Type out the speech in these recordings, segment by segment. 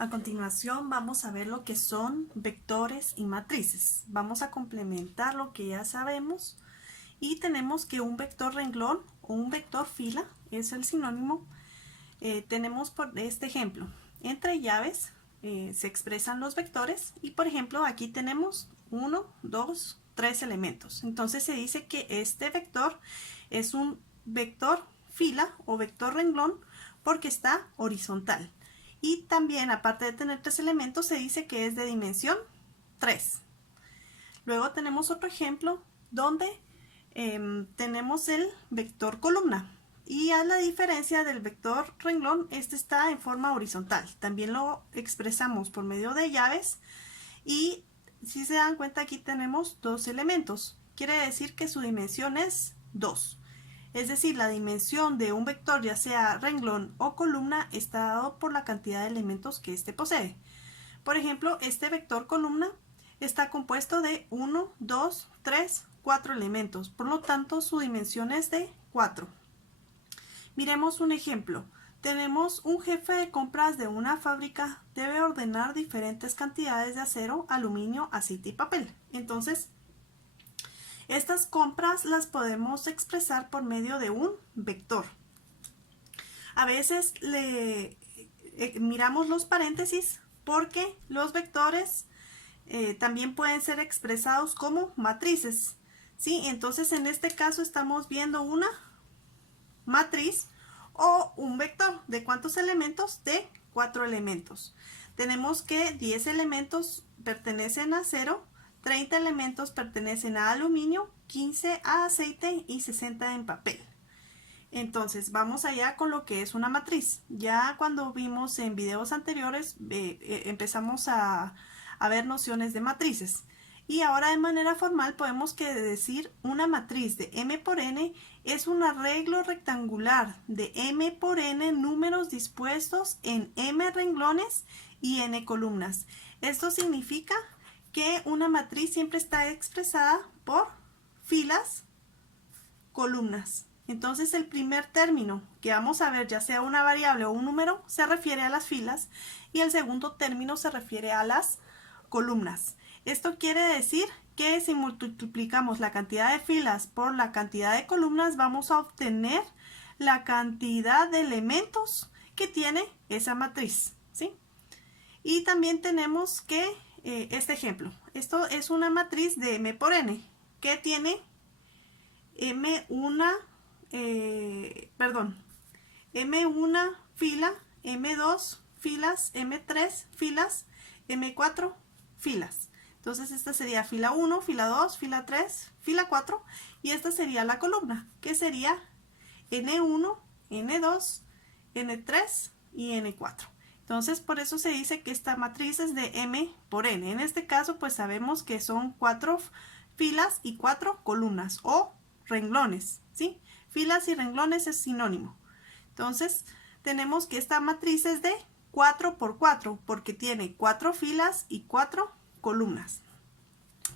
A continuación vamos a ver lo que son vectores y matrices. Vamos a complementar lo que ya sabemos y tenemos que un vector renglón o un vector fila es el sinónimo. Tenemos por este ejemplo, entre llaves se expresan los vectores y por ejemplo aquí tenemos 1, 2, 3 elementos. Entonces se dice que este vector es un vector fila o vector renglón porque está horizontal. Y también, aparte de tener 3 elementos, se dice que es de dimensión 3. Luego tenemos otro ejemplo donde tenemos el vector columna. Y a la diferencia del vector renglón, este está en forma horizontal. También lo expresamos por medio de llaves. Y si se dan cuenta, aquí tenemos 2 elementos. Quiere decir que su dimensión es 2. Es decir, la dimensión de un vector, ya sea renglón o columna, está dado por la cantidad de elementos que éste posee. Por ejemplo, este vector columna está compuesto de 1, 2, 3, 4 elementos. Por lo tanto, su dimensión es de 4. Miremos un ejemplo. Tenemos un jefe de compras de una fábrica. Debe ordenar diferentes cantidades de acero, aluminio, aceite y papel. Entonces, estas compras las podemos expresar por medio de un vector. A veces miramos los paréntesis porque los vectores también pueden ser expresados como matrices. ¿Sí? Entonces en este caso estamos viendo una matriz o un vector. ¿De cuántos elementos? De 4 elementos. Tenemos que 10 elementos pertenecen a acero, 30 elementos pertenecen a aluminio, 15 a aceite y 60 en papel. Entonces vamos allá con lo que es una matriz. Ya cuando vimos en videos anteriores empezamos a ver nociones de matrices. Y ahora de manera formal podemos decir una matriz de M por N es un arreglo rectangular de M por N números dispuestos en M renglones y N columnas. Esto significa que una matriz siempre está expresada por filas, columnas. Entonces el primer término que vamos a ver, ya sea una variable o un número, se refiere a las filas y el segundo término se refiere a las columnas. Esto quiere decir que si multiplicamos la cantidad de filas por la cantidad de columnas, vamos a obtener la cantidad de elementos que tiene esa matriz, ¿sí? Y también tenemos que este ejemplo. Esto es una matriz de M por N que tiene M1 fila, M2 filas, M3 filas, M4 filas. Entonces esta sería fila 1, fila 2, fila 3, fila 4 y esta sería la columna, que sería N1, N2, N3 y N4. Entonces por eso se dice que esta matriz es de M por N. En este caso pues sabemos que son 4 filas y 4 columnas o renglones, ¿sí? Filas y renglones es sinónimo. Entonces tenemos que esta matriz es de 4 por 4 porque tiene 4 filas y 4 columnas.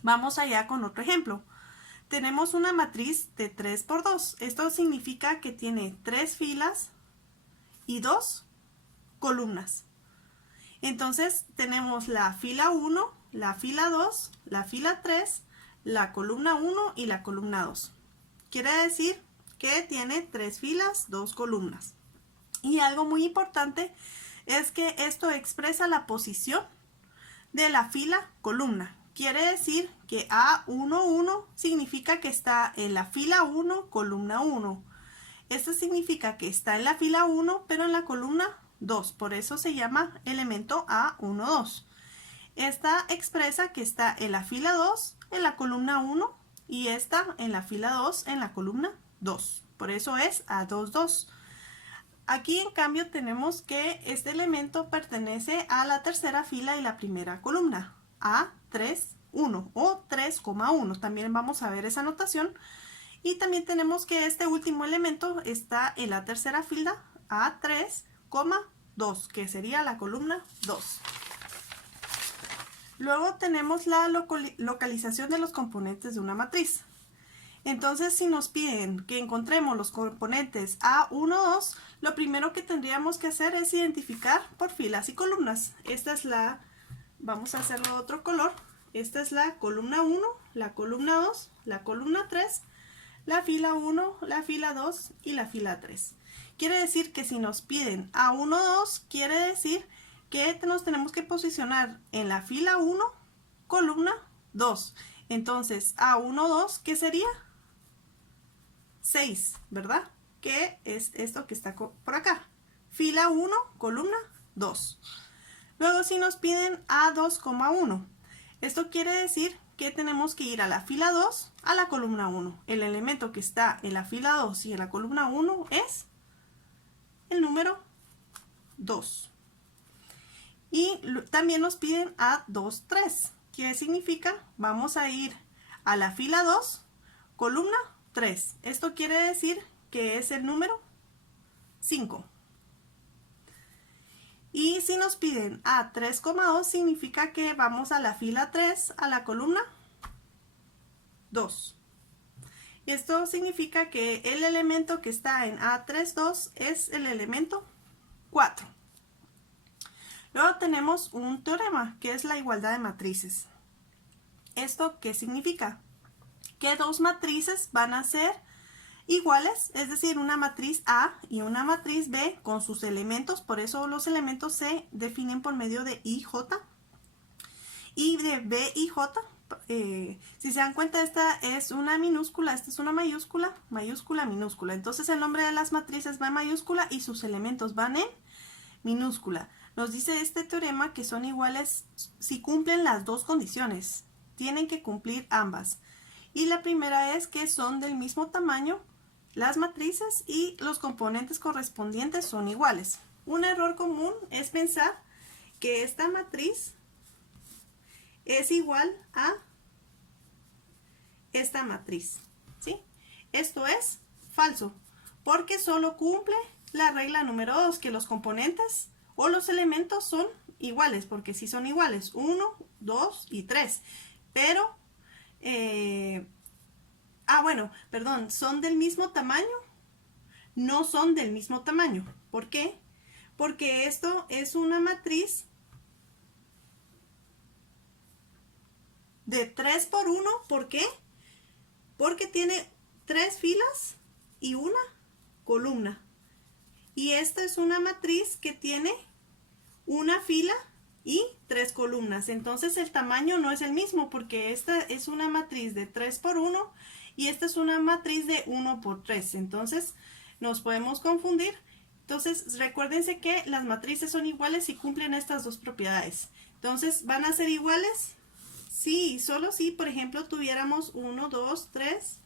Vamos allá con otro ejemplo. Tenemos una matriz de 3 por 2. Esto significa que tiene 3 filas y 2 columnas. Entonces tenemos la fila 1, la fila 2, la fila 3, la columna 1 y la columna 2. Quiere decir que tiene 3 filas, 2 columnas. Y algo muy importante es que esto expresa la posición de la fila columna. Quiere decir que A11 significa que está en la fila 1, columna 1. Esto significa que está en la fila 1, pero en la columna 2. Por eso se llama elemento A12. Esta expresa que está en la fila 2, en la columna 1, y esta en la fila 2, en la columna 2. Por eso es A22. Aquí en cambio tenemos que este elemento pertenece a la tercera fila y la primera columna, A31 o 3,1. También vamos a ver esa notación. Y también tenemos que este último elemento está en la tercera fila, A3,2, que sería la columna 2. Luego tenemos la localización de los componentes de una matriz. Entonces, si nos piden que encontremos los componentes A1, 2, lo primero que tendríamos que hacer es identificar por filas y columnas. Esta es la, vamos a hacerlo de otro color. Esta es la columna 1, la columna 2, la columna 3, la fila 1, la fila 2 y la fila 3. Quiere decir que si nos piden A1, 2, quiere decir que nos tenemos que posicionar en la fila 1, columna 2. Entonces, A1, 2, ¿qué sería? 6, ¿verdad? Que es esto que está por acá. Fila 1, columna 2. Luego, si nos piden A2,1, esto quiere decir que tenemos que ir a la fila 2, a la columna 1. El elemento que está en la fila 2 y en la columna 1 es el número 2. Y también nos piden A2,3. ¿Qué significa? Vamos a ir a la fila 2, columna 3. Esto quiere decir que es el número 5. Y si nos piden A3,2, significa que vamos a la fila 3, a la columna 2. Esto significa que el elemento que está en A3,2 es el elemento 4. Luego tenemos un teorema, que es la igualdad de matrices. ¿Esto qué significa? Que dos matrices van a ser iguales, es decir, una matriz A y una matriz B con sus elementos, por eso los elementos se definen por medio de I, J. Y de B y J, si se dan cuenta, esta es una minúscula, esta es una mayúscula, mayúscula, minúscula. Entonces el nombre de las matrices va en mayúscula y sus elementos van en minúscula. Nos dice este teorema que son iguales si cumplen las dos condiciones. Tienen que cumplir ambas. Y la primera es que son del mismo tamaño las matrices y los componentes correspondientes son iguales. Un error común es pensar que esta matriz es igual a esta matriz, ¿sí? Esto es falso, porque solo cumple la regla número 2, que los componentes o los elementos son iguales, porque sí son iguales, 1, 2 y 3, pero son del mismo tamaño, no son del mismo tamaño. ¿Por qué? Porque esto es una matriz de 3 por 1. ¿Por qué? Porque tiene 3 filas y una columna. Y esta es una matriz que tiene una fila y 3 columnas. Entonces el tamaño no es el mismo, porque esta es una matriz de 3 por 1 y esta es una matriz de 1 por 3. Entonces nos podemos confundir. Entonces recuérdense que las matrices son iguales si cumplen estas dos propiedades. Entonces, ¿van a ser iguales? Sí, solo si, por ejemplo, tuviéramos 1, 2, 3,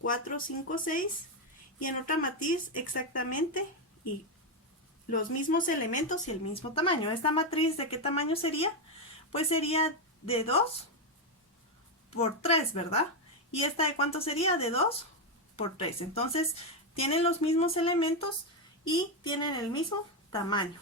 4, 5, 6 y en otra matriz exactamente y los mismos elementos y el mismo tamaño. ¿Esta matriz de qué tamaño sería? Pues sería de 2 por 3, ¿verdad? ¿Y esta de cuánto sería? De 2 por 3. Entonces, tienen los mismos elementos y tienen el mismo tamaño.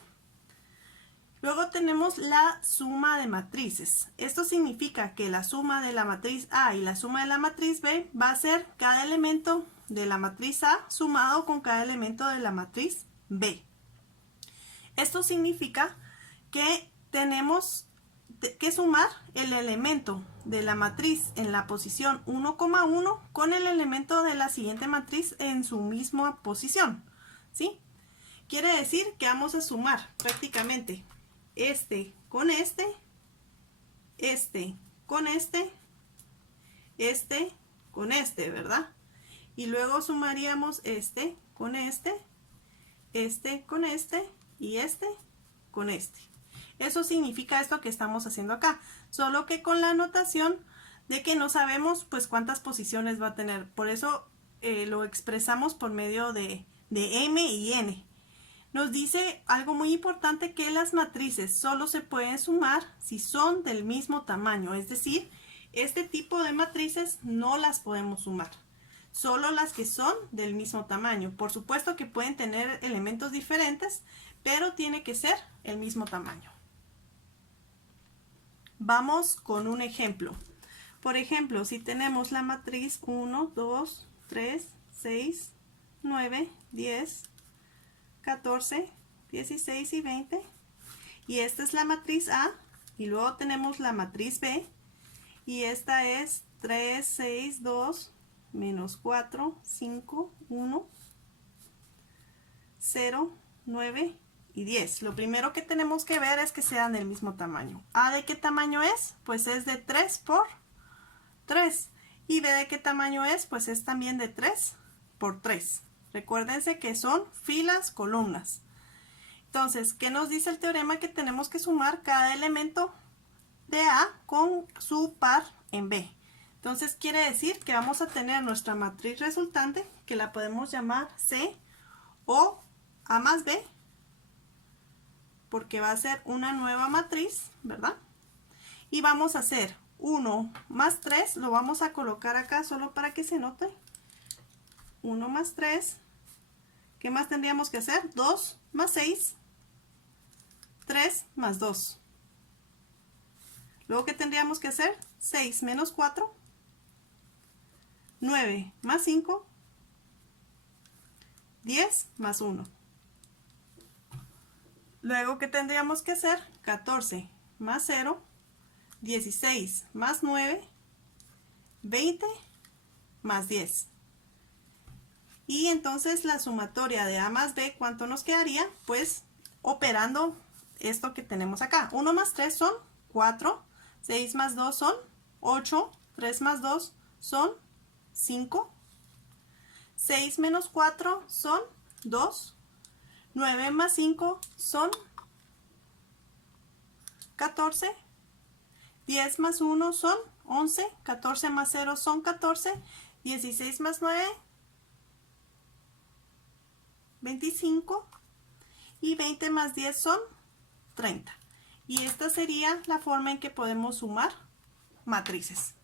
Luego tenemos la suma de matrices. Esto significa que la suma de la matriz A y la suma de la matriz B va a ser cada elemento de la matriz A sumado con cada elemento de la matriz B. Esto significa que tenemos que sumar el elemento de la matriz en la posición 1,1 con el elemento de la siguiente matriz en su misma posición, ¿sí? Quiere decir que vamos a sumar prácticamente este con este, este con este, este con este, ¿verdad? Y luego sumaríamos este con este con este y este con este. Eso significa esto que estamos haciendo acá, solo que con la anotación de que no sabemos pues cuántas posiciones va a tener. Por eso lo expresamos por medio de m y n. Nos dice algo muy importante, que las matrices solo se pueden sumar si son del mismo tamaño. Es decir, este tipo de matrices no las podemos sumar. Solo las que son del mismo tamaño. Por supuesto que pueden tener elementos diferentes, pero tiene que ser el mismo tamaño. Vamos con un ejemplo. Por ejemplo, si tenemos la matriz 1, 2, 3, 6, 9, 10, 14, 16 y 20. Y esta es la matriz A. Y luego tenemos la matriz B. Y esta es 3, 6, 2, menos 4, 5, 1, 0, 9 y 10. Lo primero que tenemos que ver es que sean del mismo tamaño. A de qué tamaño es, pues es de 3 por 3. Y B de qué tamaño es, pues es también de 3 por 3. Recuérdense que son filas, columnas. Entonces, ¿qué nos dice el teorema? Que tenemos que sumar cada elemento de A con su par en B. Entonces quiere decir que vamos a tener nuestra matriz resultante, que la podemos llamar C o A más B, porque va a ser una nueva matriz, ¿verdad? Y vamos a hacer 1 más 3, lo vamos a colocar acá solo para que se note. 1 más 3, ¿qué más tendríamos que hacer? 2 más 6, 3 más 2. Luego, ¿qué tendríamos que hacer? 6 menos 4, 9 más 5, 10 más 1. Luego, ¿qué tendríamos que hacer? 14 más 0, 16 más 9, 20 más 10. Y entonces la sumatoria de A más B, ¿cuánto nos quedaría? Pues operando esto que tenemos acá. 1 más 3 son 4, 6 más 2 son 8, 3 más 2 son 5, 6 menos 4 son 2, 9 más 5 son 14, 10 más 1 son 11, 14 más 0 son 14, 16 más 9, 25 y 20 más 10 son 30. Y esta sería la forma en que podemos sumar matrices.